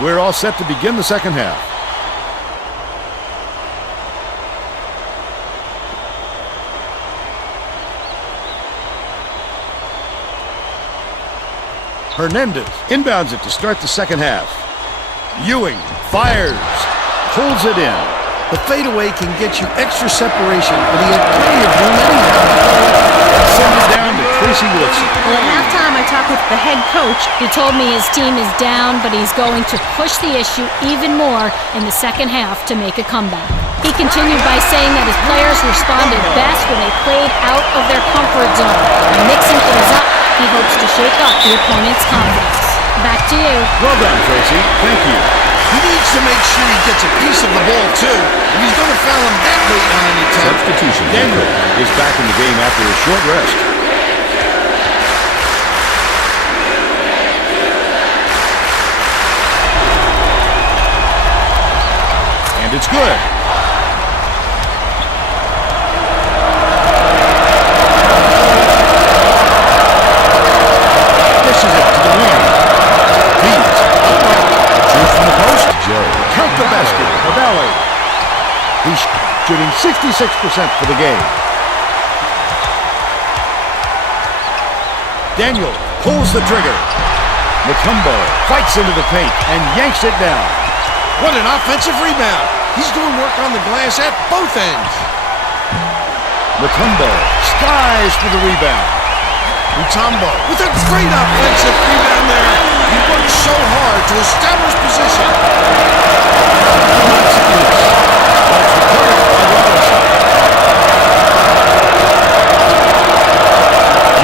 We're all set to begin the second half. Hernandez inbounds it to start the second half. Ewing fires, pulls it in. The fadeaway can get you extra separation, but he had plenty of room anyhow. Send it down to Tracy Wilson. Well, at halftime, I talked with the head coach. He told me his team is down, but he's going to push the issue even more in the second half to make a comeback. He continued by saying that his players responded best when they played out of their comfort zone. And mixing things up, he hopes to shake up the opponent's confidence. Back to you. Well done, Tracy. Thank you. He needs to make sure he gets a piece of the ball, too. And he's going to foul him that late on any time. Substitution. Daniel is back in the game after a short rest. And it's good. This is it to the wing. Beats. Shoots from the post. Joe. Count the basket. Cavalli. He's shooting 66% for the game. Daniel pulls the trigger. Mutombo fights into the paint and yanks it down. What an offensive rebound. He's doing work on the glass at both ends. Mutombo skies for the rebound. Mutombo with a great offensive rebound there. He worked so hard to establish position. Knocks it loose. But it's recovered by Robinson.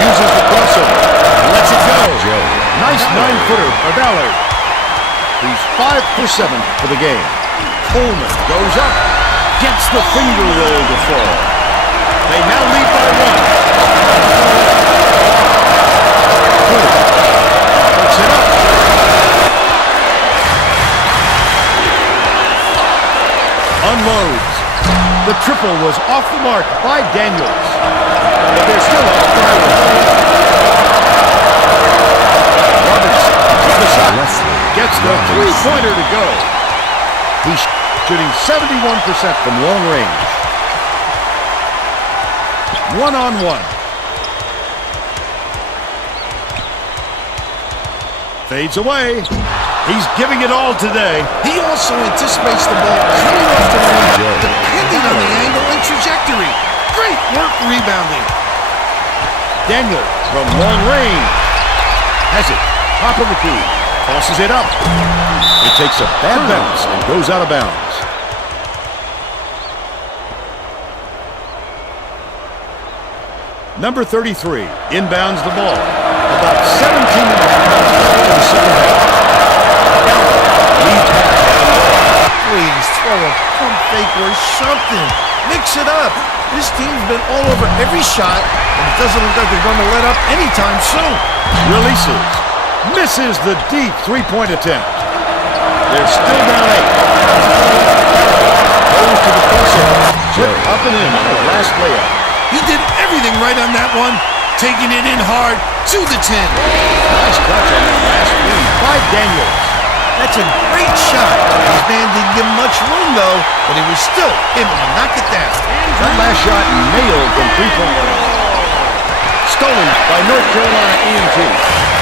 Uses the crossover. Lets it go. Nice 9-footer by Ballard. He's 5 for 7 for the game. Coleman goes up. Gets the finger roll to fall. They now lead by 1. Puts it up. Unloads. The triple was off the mark by Daniels. But they're still up by 1. Robinson with the shot. Gets the three-pointer to go. He's shooting 71% from long range. One-on-one. Fades away. He's giving it all today. He also anticipates the ball coming off the range, depending on the angle and trajectory. Great work rebounding. Daniel from long range. Has it. Top of the key. Tosses it up. It takes a bad bounce and goes out of bounds. Number 33 inbounds the ball. About 17 minutes in the second half. Lead pass. Please throw a pump fake or something. Mix it up. This team's been all over every shot, and it doesn't look like they're going to let up anytime soon. Releases. Misses the deep three-point attempt. They're still down 8. Goes to the crossover. Chip up and in on the last layup. He did everything right on that one, taking it in hard to the 10. Nice clutch on that last lead by Daniels. That's a great shot. His man didn't give him much room, though, but he was still able to knock it down. That last shot nailed from three-point range. Stolen by North Carolina A&T.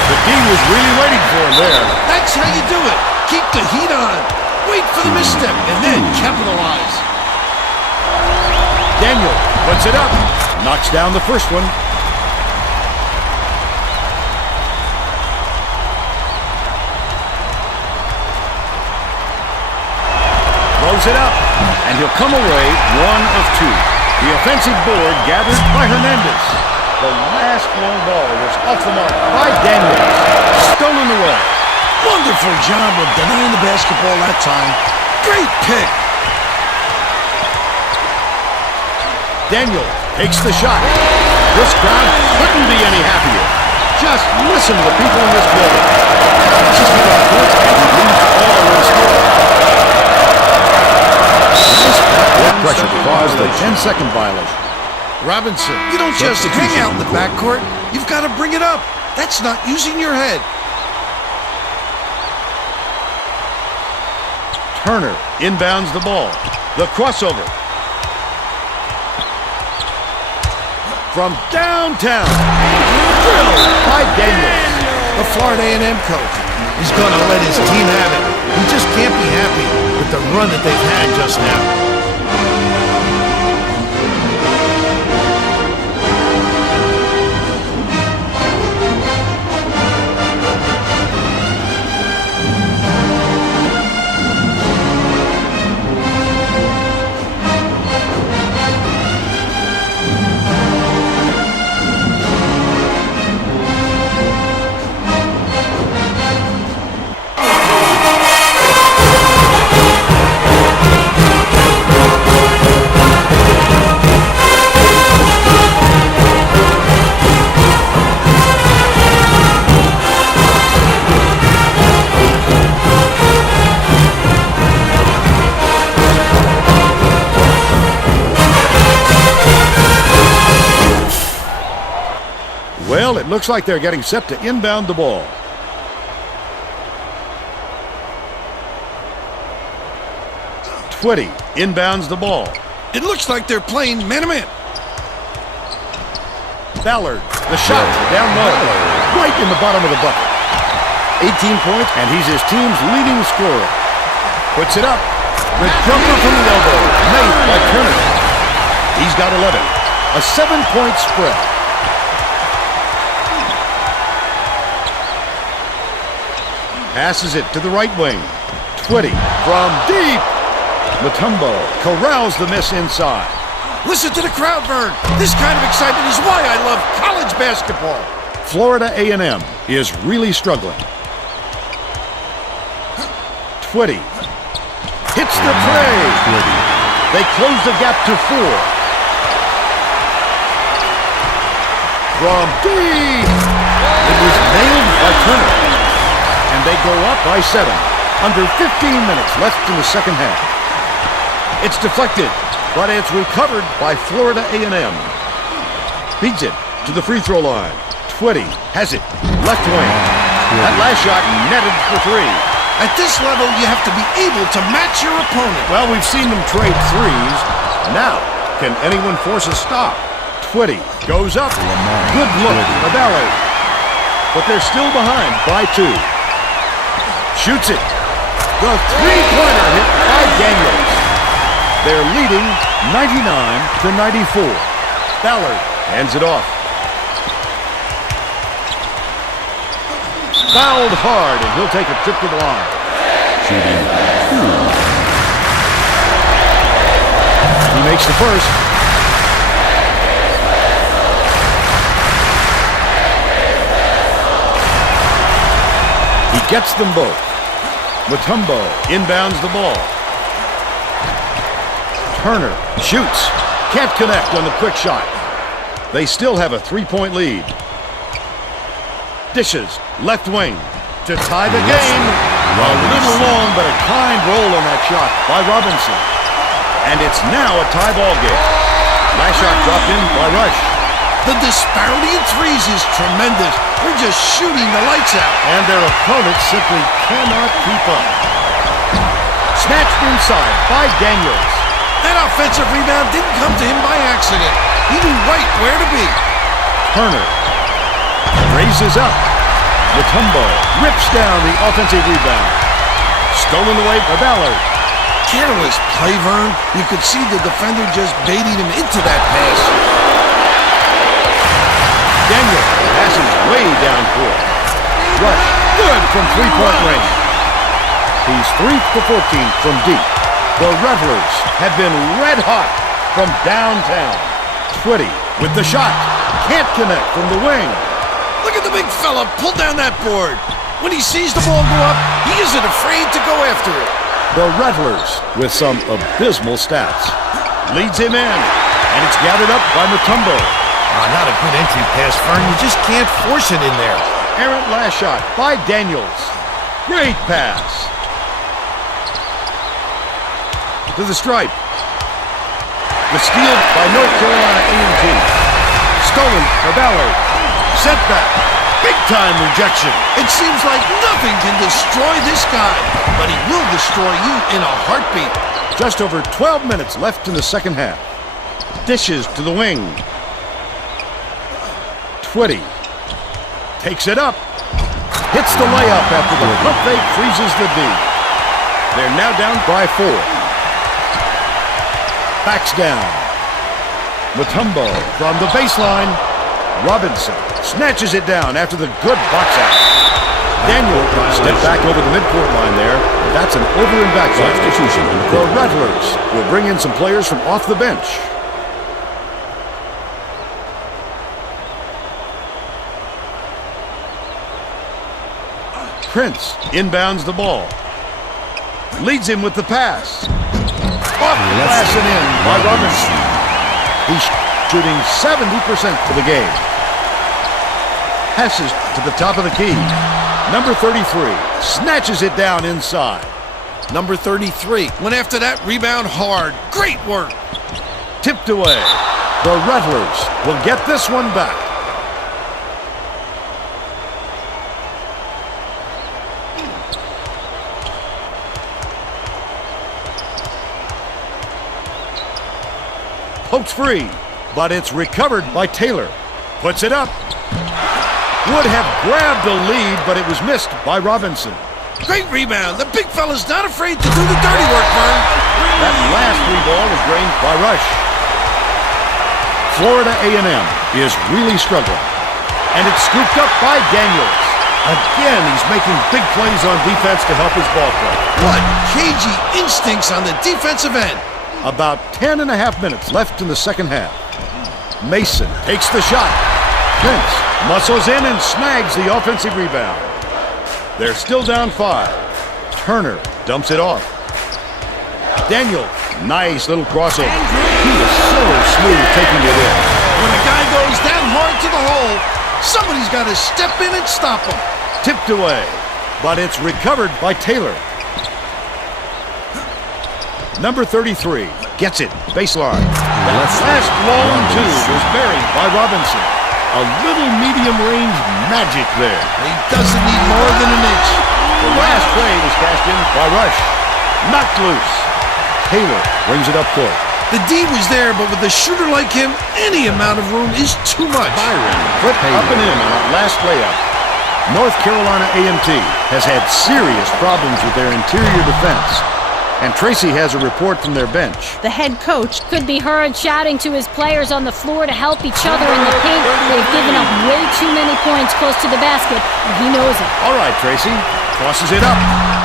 The D was really waiting for him there. That's how you do it. Keep the heat on. Wait for the misstep, and then capitalize. Daniel puts it up. Knocks down the first one. Throws it up, and he'll come away 1 of 2. The offensive board gathered by Hernandez. The last long ball was off the mark by Daniels. Stolen away. Wonderful job of denying the basketball that time. Great pick. Daniel takes the shot. This crowd couldn't be any happier. Just listen to the people in this building. Just about good, and he leads all the way to score. Nice backcourt pressure caused the 10-second violation. Robinson, you don't just hang out in the backcourt. You've got to bring it up. That's not using your head. Turner inbounds the ball. The crossover. From downtown. Drilled by Daniels. The Florida A&M coach is going to let his team have it. He just can't be happy with the run that they've had just now. Well, it looks like they're getting set to inbound the ball. Twitty inbounds the ball. It looks like they're playing man-to-man. Ballard, the shot down low, right in the bottom of the bucket. 18 points, and he's his team's leading scorer. Puts it up. The jumper from the elbow, made by Turner. He's got 11. A 7-point spread. Passes it to the right wing. Twitty from deep. Mutombo corrals the miss inside. Listen to the crowd, Vern. This kind of excitement is why I love college basketball. Florida A&M is really struggling. Twitty hits the tray. They close the gap to 4. From deep. It was nailed by Turner. And they go up by 7. Under 15 minutes left in the second half. It's deflected, but it's recovered by Florida A&M. Feeds it to the free throw line. Twitty has it. Left wing. That last shot netted for 3. At this level, you have to be able to match your opponent. Well, we've seen them trade threes. Now, can anyone force a stop? Twitty goes up. Good look for Ballard. But they're still behind by 2. Shoots it. The three-pointer hit by Daniels. They're leading 99-94. Ballard hands it off. Fouled hard, and he'll take a trip to the line. Shooting 2. He makes the first. He gets them both. Mutombo inbounds the ball. Turner shoots. Can't connect on the quick shot. They still have a 3-point lead. Dishes left wing to tie the game. A little long, but a kind roll on that shot by Robinson. And it's now a tie ball game. Last shot dropped in by Rush. The disparity in threes is tremendous. They're just shooting the lights out. And their opponents simply cannot keep up. Snatched inside by Daniels. That offensive rebound didn't come to him by accident. He knew right where to be. Turner raises up. Mutombo rips down the offensive rebound. Stolen away by Ballard. Careless play, Vern. You could see the defender just baiting him into that pass. Daniel passes way down court. Rush, good from 3-point range. He's 3 for 14 from deep. The Revelers have been red hot from downtown. Twitty with the shot. Can't connect from the wing. Look at the big fella pull down that board. When he sees the ball go up, he isn't afraid to go after it. The Revelers with some abysmal stats. Leads him in, and it's gathered up by Mutombo. Not a good entry pass, Fern. You just can't force it in there. Errant last shot by Daniels. Great pass. To the stripe. The steal by North Carolina A&T. Stolen for Ballard. Set back. big-time rejection. It seems like nothing can destroy this guy, but he will destroy you in a heartbeat. Just over 12 minutes left in the second half. Dishes to the wing. Twitty takes it up. Hits the layup after the pump fake freezes the D. They're now down by 4. Backs down. Mutombo from the baseline. Robinson snatches it down after the good box out. Daniel stepped back over the midcourt line there. That's an over and back substitution. The Rattlers will bring in some players from off the bench. Prince inbounds the ball. Leads him with the pass. Off the glass and in by Robinson. He's shooting 70% for the game. Passes to the top of the key. Number 33 snatches it down inside. Number 33 went after that rebound hard. Great work. Tipped away. The Rattlers will get this one back. Pokes free, but it's recovered by Taylor. Puts it up. Would have grabbed the lead, but it was missed by Robinson. Great rebound. The big fella's not afraid to do the dirty work, Vern. That last three ball was drained by Rush. Florida A&M is really struggling. And it's scooped up by Daniels. Again, he's making big plays on defense to help his ball club. What cagey instincts on the defensive end. About 10 and a half minutes left in the second half. Mason takes the shot. Prince muscles in and snags the offensive rebound. They're still down 5. Turner dumps it off. Daniel, nice little crossover. He is so smooth taking it in. When a guy goes that hard to the hole, somebody's got to step in and stop him. Tipped away, but it's recovered by Taylor. Number 33 gets it, baseline. That last long two was buried by Robinson. A little medium-range magic there. He doesn't need more than an inch. The last play was cashed in by Rush. Knocked loose. Taylor brings it up court. The D was there, but with a shooter like him, any amount of room is too much. Byron put up and in on that last layup. North Carolina A&T has had serious problems with their interior defense. And Tracy has a report from their bench. The head coach could be heard shouting to his players on the floor to help each other in the paint. They've given up way too many points close to the basket, and he knows it. All right, Tracy. Tosses it up.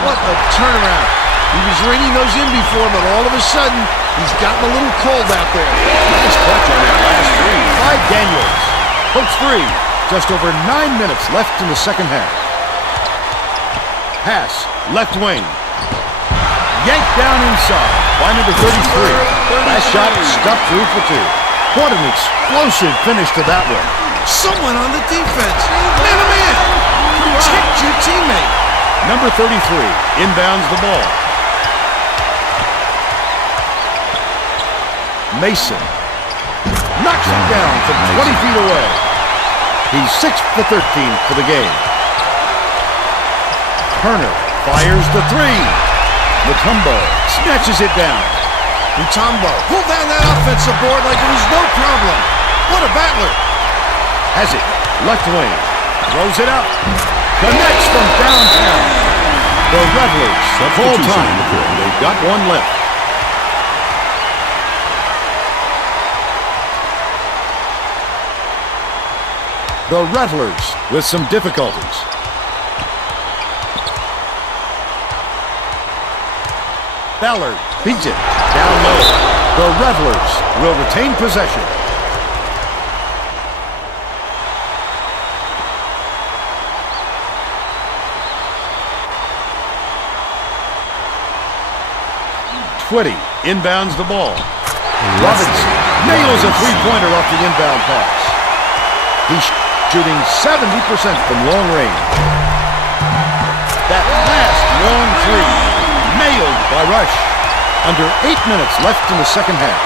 What a turnaround. He was raining those in before, but all of a sudden, he's gotten a little cold out there. Nice clutch on that last three by Daniels. Pokes free. Just over 9 minutes left in the second half. Pass, left wing. Yanked down inside by number 33. Last shot stuffed through for 2. What an explosive finish to that one. Someone on the defense. Man. Protect your teammate. Number 33 inbounds the ball. Mason knocks it down from 20 feet away. He's 6 for 13 for the game. Turner fires the 3. Mutombo snatches it down. Mutombo pulled down that offensive board like it was no problem. What a battler. Has it. Left wing. Throws it up. Connects from downtown. The Rattlers full time. They've got one left. The Rattlers with some difficulties. Ballard beats it down low. The Rattlers will retain possession. Twitty inbounds the ball. Robinson nails a three-pointer off the inbound pass. He's shooting 70% from long range. That last long three. Nailed by Rush. Under 8 minutes left in the second half.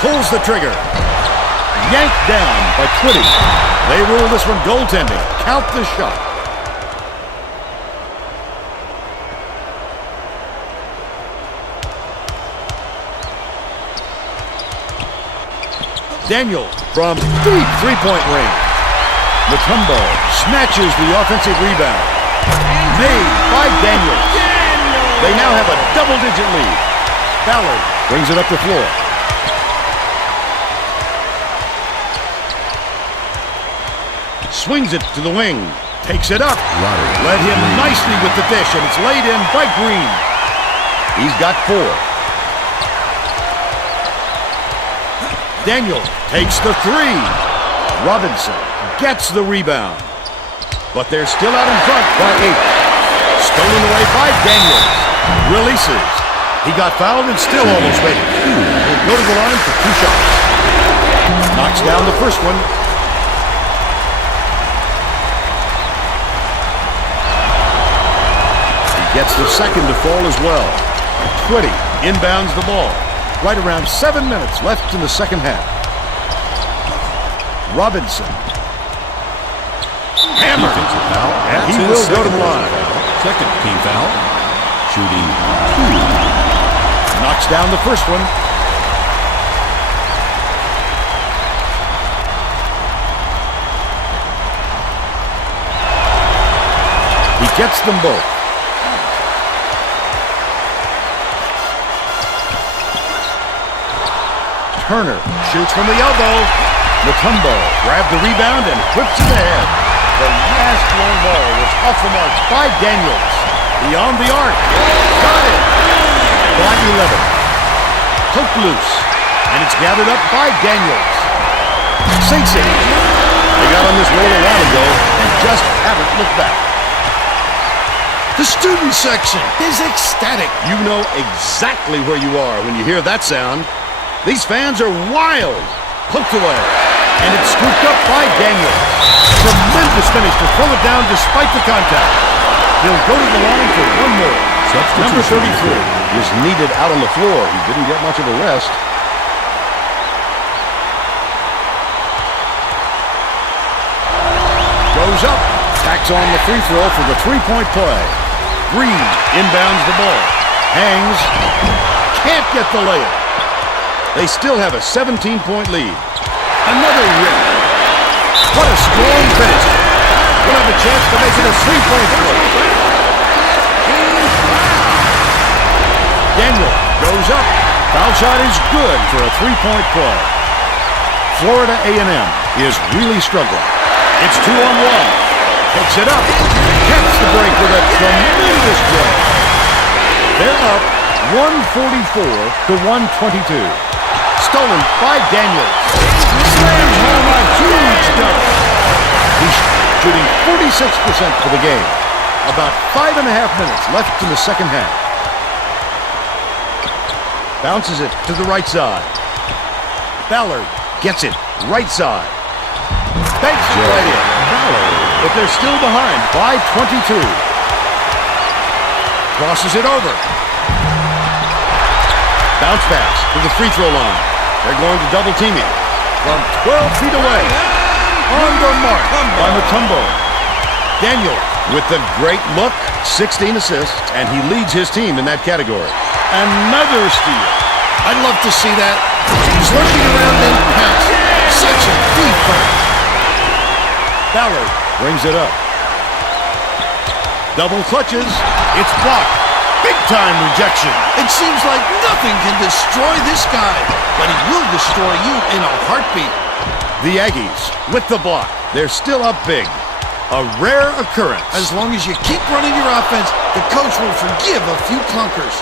Pulls the trigger. yanked down by Twitty. They rule this one goaltending. Count the shot. Daniel from deep three-point range. Mutombo snatches the offensive rebound. Made by Daniels. They now have a double-digit lead. Ballard brings it up the floor. Swings it to the wing. Takes it up. Led him nicely with the dish, and it's laid in by Green. He's got 4. Daniel takes the 3. Robinson gets the rebound. But they're still out in front by 8. Stolen away by Daniels. Releases. He got fouled and still almost made it. He'll go to the line for 2 shots. Knocks down the first one. He gets the second to fall as well. Twitty inbounds the ball. Right around 7 minutes left in the second half. Robinson. Hammer. And he will go to the line. Second team foul. Shooting 2. Knocks down the first one. He gets them both. Turner shoots from the elbow. Mutombo grabbed the rebound and whips it ahead. The last long ball was off the mark by Daniels. Beyond the arc. Got it. By 11. Took loose. And it's gathered up by Daniels. Sinks it. They got on this roll a while ago and just haven't looked back. The student section is ecstatic. You know exactly where you are when you hear that sound. These fans are wild. Poked away. And it's scooped up by Daniels. Tremendous finish to throw it down despite the contact. He'll go to the line for one more. Number 33 is needed out on the floor. He didn't get much of a rest. Goes up. Tacks on the free throw for the three-point play. Green inbounds the ball. Hangs. Can't get the layup. They still have a 17-point lead. Another rip. What a strong finish. We'll have a chance to make it a three-point play. Daniel goes up. Foul shot is good for a three-point play. Florida A&M is really struggling. It's 2-on-1. Takes it up. Catch the break with a tremendous jump. They're up 144 to 122. Stolen by Daniels. Slams home a huge dunk. He's shooting 46% for the game. About 5.5 minutes left in the second half. Bounces it to the right side. Ballard gets it right side. Banks it right in. Ballard, but they're still behind by 22. Crosses it over. Bounce pass to the free throw line. They're going to double team him from 12 feet away. On the mark by Mutombo. Daniel with the great look, 16 assists, and he leads his team in that category. Another steal. I'd love to see that. He's lurking around and pass. Such a defense. Ballard brings it up. Double clutches. It's blocked. Big-time rejection. It seems like nothing can destroy this guy, but he will destroy you in a heartbeat. The Aggies with the block. They're still up big. A rare occurrence. As long as you keep running your offense, the coach will forgive a few clunkers.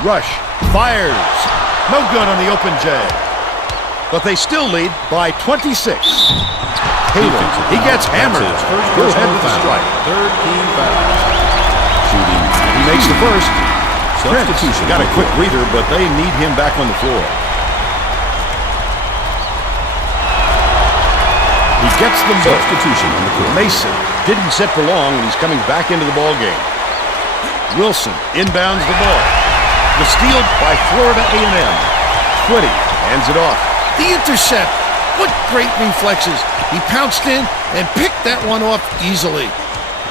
Rush fires. No good on the open J. But they still lead by 26. Taylor, he gets hammered. Goes ahead with the strike. Third team foul. Shooting. He makes the first. Substitution. Got a quick breather, but they need him back on the floor. He gets them both. Substitution on the court. Mason didn't sit for long, and he's coming back into the ball game. Wilson inbounds the ball. The steal by Florida A&M. Twitty hands it off. The intercept. What great reflexes. He pounced in and picked that one off easily.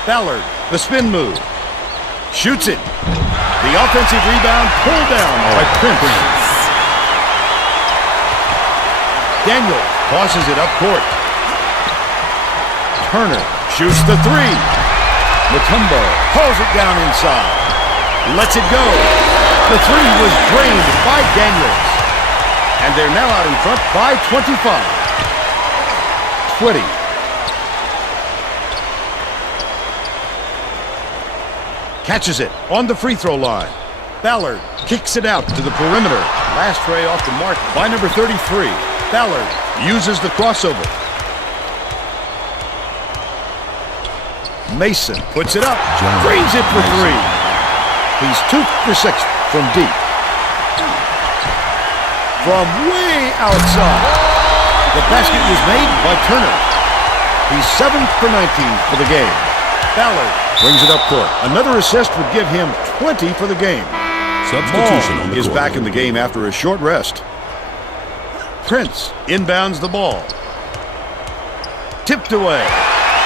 Ballard, the spin move. Shoots it. The offensive rebound pulled down by Prince. Daniel tosses it up court. Turner shoots the three. Mutombo pulls it down inside. Lets it go. The three was drained by Daniels. And they're now out in front by 25. 20. Catches it on the free throw line. Ballard kicks it out to the perimeter. Last tray off the mark by number 33. Ballard uses the crossover. Mason puts it up. Drains it for three. He's 2 for 6 from deep. From way outside. The basket was made by Turner. He's 7 for 19 for the game. Ballard brings it up court. Another assist would give him 20 for the game. Substitution on the is court. back in the game after a short rest. Prince inbounds the ball. Tipped away.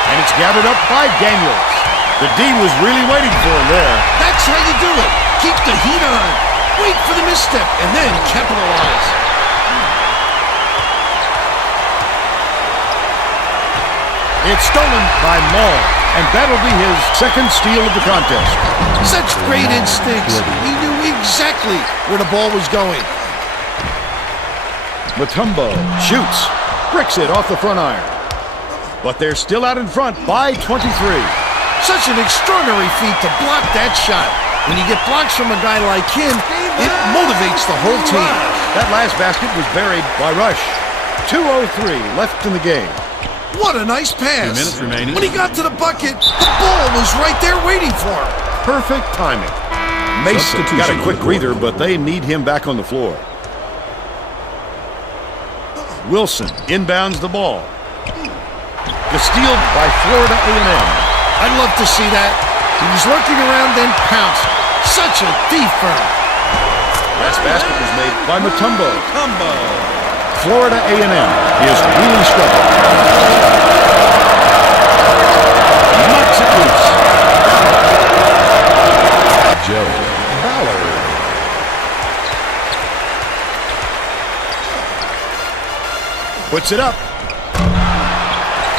And it's gathered up by Daniels. The D was really waiting for him there. That's how you do it. Keep the heat on. Wait for the misstep and then capitalize. It's stolen by Maul, and that'll be his second steal of the contest. Such great instincts. He knew exactly where the ball was going. Mutombo shoots, bricks it off the front iron. But they're still out in front by 23. Such an extraordinary feat to block that shot. When you get blocks from a guy like him, it motivates the whole team. That last basket was buried by Rush. 2:03 left in the game. What a nice pass. 2 minutes remaining. When he got to the bucket, the ball was right there waiting for him. Perfect timing. Mason got a quick breather, but they need him back on the floor. Wilson inbounds the ball. The steal by Florida A&M. I'd love to see that. He was lurking around, then pounced. Such a thief for him. Last basket was made by Mutombo. Florida A&M is really struggling. Knocks it loose. Joe. Ballard. Puts it up.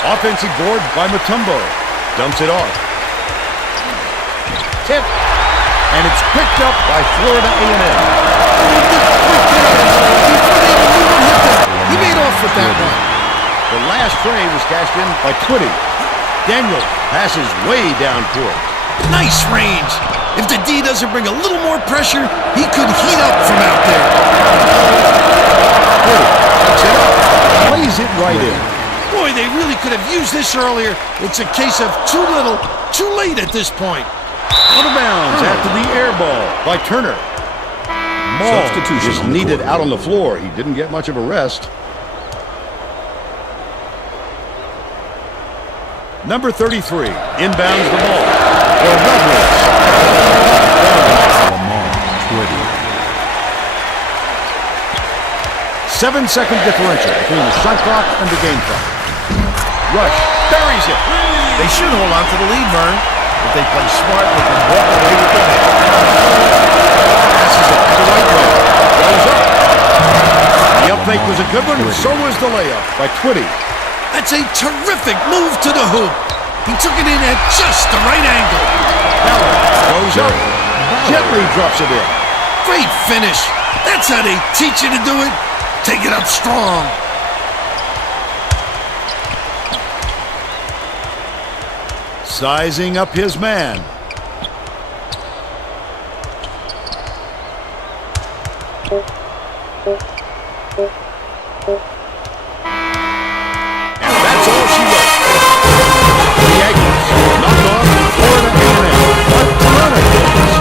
Offensive board by Mutombo. Dumps it off. Tip. And it's picked up by Florida A&M. He made off with that one. The last tray was cashed in by Twitty. Daniel passes way down court. Nice range. If the D doesn't bring a little more pressure, he could heat up from out there. Twitty picks it up. Plays it right in. Boy, they really could have used this earlier. It's a case of too little, too late at this point. Out of bounds after the air ball by Turner. Maul Substitution is on the needed court. out on the floor. He didn't get much of a rest. Number 33 inbounds the ball for Rebels. 7-second differential between the shot clock and the game clock. Rush buries it. They should hold on to the lead, Vern. If they play smart, they can walk away with the lead. Passes it the right way. Goes up. The up fake was a good one, and so was the layup by Twitty. That's a terrific move to the hoop. He took it in at just the right angle. Ballard goes up. Gently drops it in. Great finish. That's how they teach you to do it. Take it up strong. Sizing up his man. And that's all she wrote. The Aggies knocked off Florida A&M, but Toronto is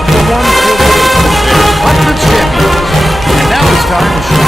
the 148. They're conference champions. And now it's time to show